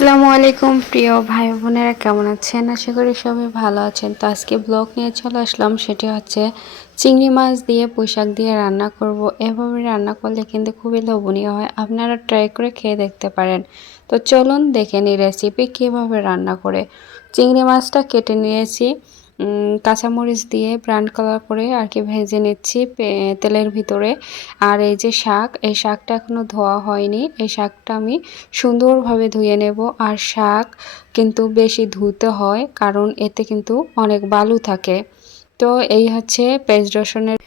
আসসালামু আলাইকুম প্রিয় ভাই বোনেরা, কেমন আছেন? আশা করি সবাই ভালো আছেন। তো আজকে ব্লগ নিয়ে চলে আসলাম, সেটি হচ্ছে চিংড়ি মাছ দিয়ে পুঁইশাক দিয়ে রান্না করব। এভাবে রান্না করলে কিন্তু খুবই লোভনীয় হয়, আপনারা ট্রাই করে খেয়ে দেখতে পারেন। তো চলুন দেখে নিই রেসিপি কীভাবে রান্না করে। চিংড়ি মাছটা কেটে নিয়েছি, কাঁচামরিচ দিয়ে ব্রাউন কালার করে আর কি ভেজে নিচ্ছি তেলের ভিতরে। আর এই যে শাক, এই শাকটা এখনও ধোয়া হয়নি, এই শাকটা আমি সুন্দরভাবে ধুয়ে নেব। আর শাক কিন্তু বেশি ধুতে হয়, কারণ এতে কিন্তু অনেক বালু থাকে। তো এই হচ্ছে পেঁয়াজ রসুনের,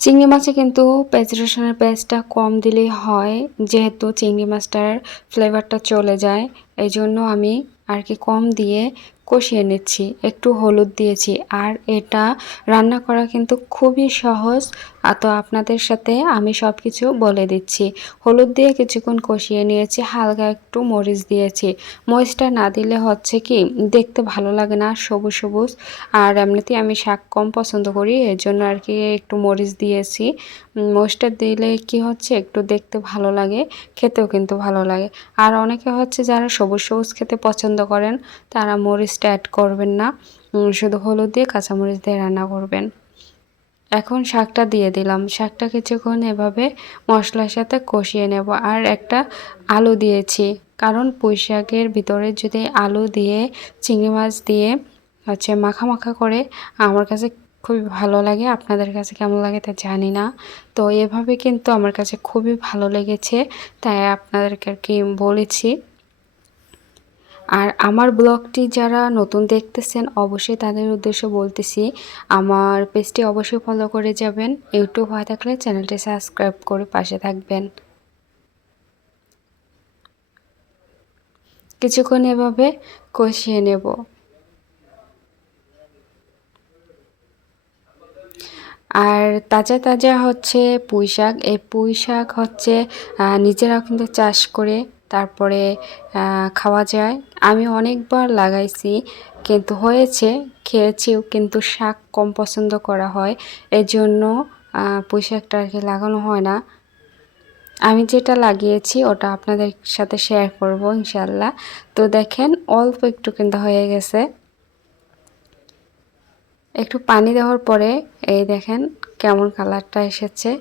চিংড়ি মাছে কিন্তু পেঁয়াজ রসুনের পেস্টটা কম দিলেই হয়, যেহেতু চিংড়ি মাছটার ফ্লেভারটা চলে যায়। এই জন্য আমি আর কি কম দিয়ে কষিয়ে নিচ্ছি, একটু হলুদ দিয়েছি। আর এটা রান্না করা কিন্তু খুবই সহজ। তো আপনাদের সাথে আমি সব কিছু বলে দিচ্ছি। হলুদ দিয়ে কিছুক্ষণ কষিয়ে নিয়েছি, হালকা একটু মরিচ দিয়েছি। মরিচটা না দিলে হচ্ছে কি দেখতে ভালো লাগে না, সবুজ সবুজ। আর এমনিতেই আমি শাক কম পছন্দ করি, এর জন্য আর কি একটু মরিচ দিয়েছি। মরিচটা দিলে কি হচ্ছে একটু দেখতে ভালো লাগে, খেতেও কিন্তু ভালো লাগে। আর অনেকে হচ্ছে যারা সবুজ সবুজ খেতে পছন্দ করেন তারা মরিচটা অ্যাড করবেন না, শুধু হলুদ দিয়ে কাঁচামরিচ দিয়ে রান্না করবেন। এখন শাকটা দিয়ে দিলাম, শাকটা কিছুক্ষণ এভাবে মশলার সাথে কষিয়ে নেব। আর একটা আলু দিয়েছি, কারণ পুঁই শাকের ভিতরে যদি আলু দিয়ে চিংড়ি মাছ দিয়ে হচ্ছে মাখা মাখা করে আমার কাছে খুবই ভালো লাগে। আপনাদের কাছে কেমন লাগে তা জানি না। তো এভাবে কিন্তু আমার কাছে খুবই ভালো লেগেছে, তাই আপনাদেরকে আর কি বলেছি। আর আমার ব্লগটি যারা নতুন দেখতেছেন অবশ্যই তাদের উদ্দেশ্যে বলতেছি, আমার পেজটি অবশ্যই ফলো করে যাবেন। ইউটিউব হয়ে থাকলে চ্যানেলটি সাবস্ক্রাইব করে পাশে থাকবেন। কিছুক্ষণ এভাবে কষিয়ে নেব। আর তাজা তাজা হচ্ছে পুঁই শাক, এই পুঁই শাক হচ্ছে নিজেরাও কিন্তু চাষ করে তারপরে খাওয়া যায়। আমি অনেকবার লাগাইছি, কিন্তু হয়েছে, খেয়েছিও, কিন্তু শাক কম পছন্দ করা হয়, এজন্য পুঁই শাকটা আর কি লাগানো হয় না। আমি যেটা লাগিয়েছি ওটা আপনাদের সাথে শেয়ার করব ইনশাল্লাহ। তো দেখেন অল্প একটু কিন্তু হয়ে গেছে, একটু পানি দেওয়ার পরে এই দেখেন কেমন কালারটা এসেছে।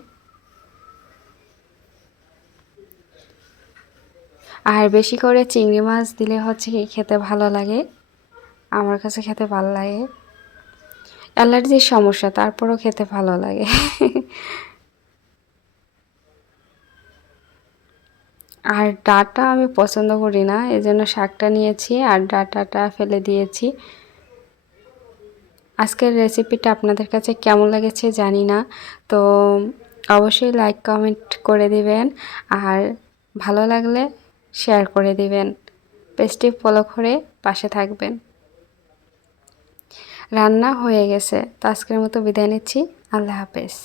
আর বেশি করে চিংড়ি মাছ দিলে হচ্ছে কি খেতে ভালো লাগে, আমার কাছে খেতে ভালো লাগে। অ্যালার্জির সমস্যা, তারপরও খেতে ভালো লাগে। আর ডাঁটা আমি পছন্দ করি না, এজন্য শাকটা নিয়েছি আর ডাঁটাটা ফেলে দিয়েছি। আজকের রেসিপিটা আপনাদের কাছে কেমন লেগেছে জানি না, তো অবশ্যই লাইক কমেন্ট করে দিবেন। আর ভালো লাগলে শেয়ার করে দিবেন, পেজটি ফলো করে পাশে থাকবেন। রান্না হয়ে গেছে, তো আজকের মতো বিদায় নিচ্ছি। আল্লাহ হাফেজ।